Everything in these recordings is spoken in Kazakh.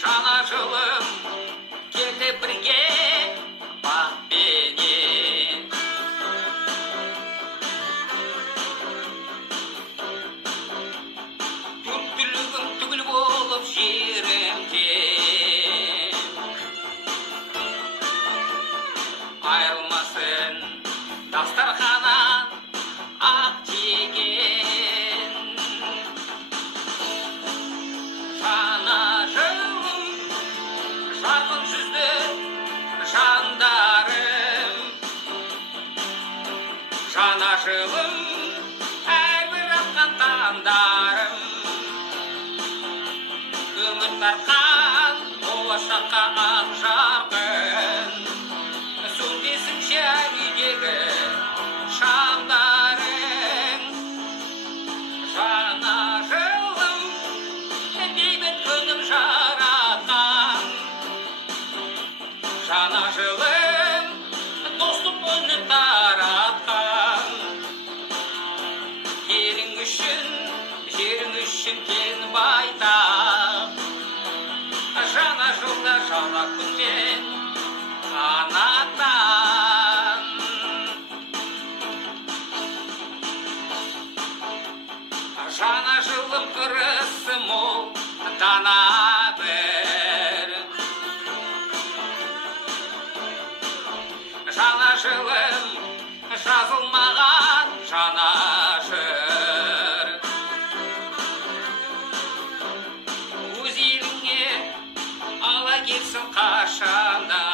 жаңа жылым келді бірге бақпенен. Төрттілігім түгіл болып жерімде, айырылмасын дастарханнан ақ тиген. Жаңа жылым жарқын жүзді жандарым, жаңа жылым әрбір атқан таңдарым, үміт артқан болашаққа ақ жарқын, сөнбесін жәнидегі шамдарың. Жаңа жылым бейбіт күнім жаратқан, жаңа жылым достық үнін таратқан. Елің үшін, жерің үшін кен байтақ, жаңа жылда жаңа күнмен қанаттан. Жаңа жылым ырысы мол дана бір, жаңа жылым жазылмаған жаңа жыр. Өз еліңе ала келсін қашанда,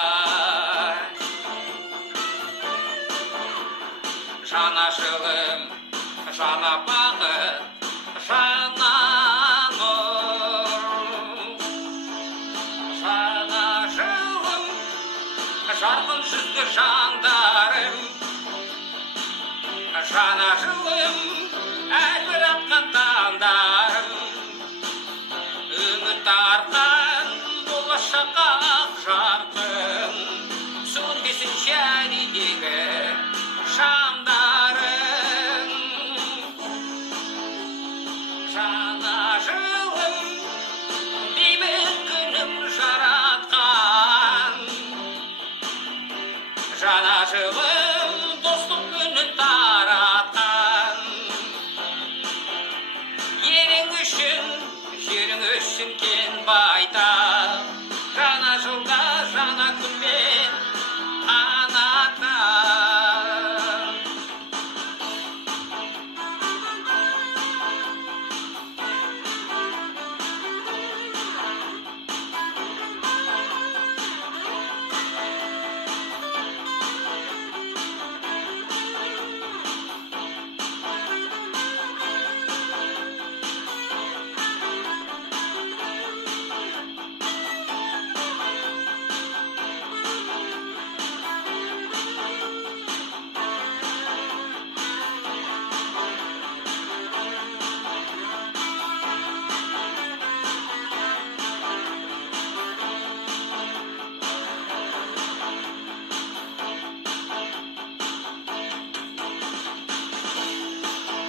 жаңа жылым жаңа бақыт, жаңа нұр. Жаңа жылым жарқын жүзді жандарым, жаңа жылым әрбір атқан таңдарым, үміт артқан болашаққа ақ жарқын, сөнбесін жәнидегі шамдарың. Жаңа жылым бейбіт күнім жаратқан, жаңа жылым достық күнін таратқан. Елің үшін, жерің үшін кен байтақ, жаңа жылда жаңа күнмен қанаттан.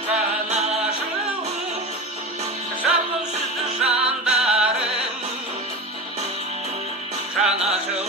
Жаңа жылым жарқын жүзді жандарым, жаңа жыл